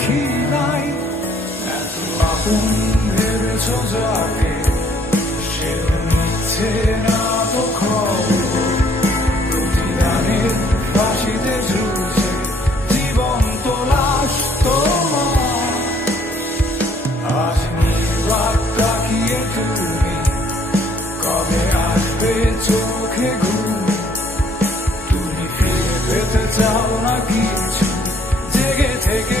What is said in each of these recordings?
সাক্ষী নাই আপন ভেবেছ সে না তো লাশ তোমার আজ নির্বাক তাকিয়ে তুমি কবে আসবে চোখে ঘুম তুমি ফিরে পেতে চাও না কিছু জেগে থেকে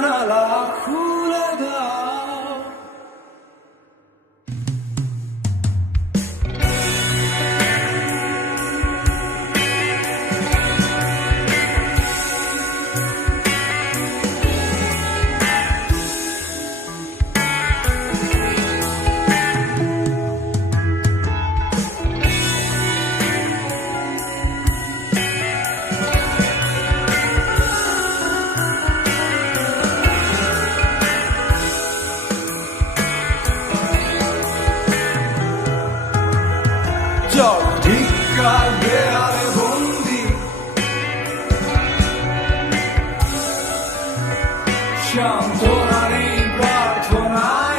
la la la. akşam dolanayım rahat ona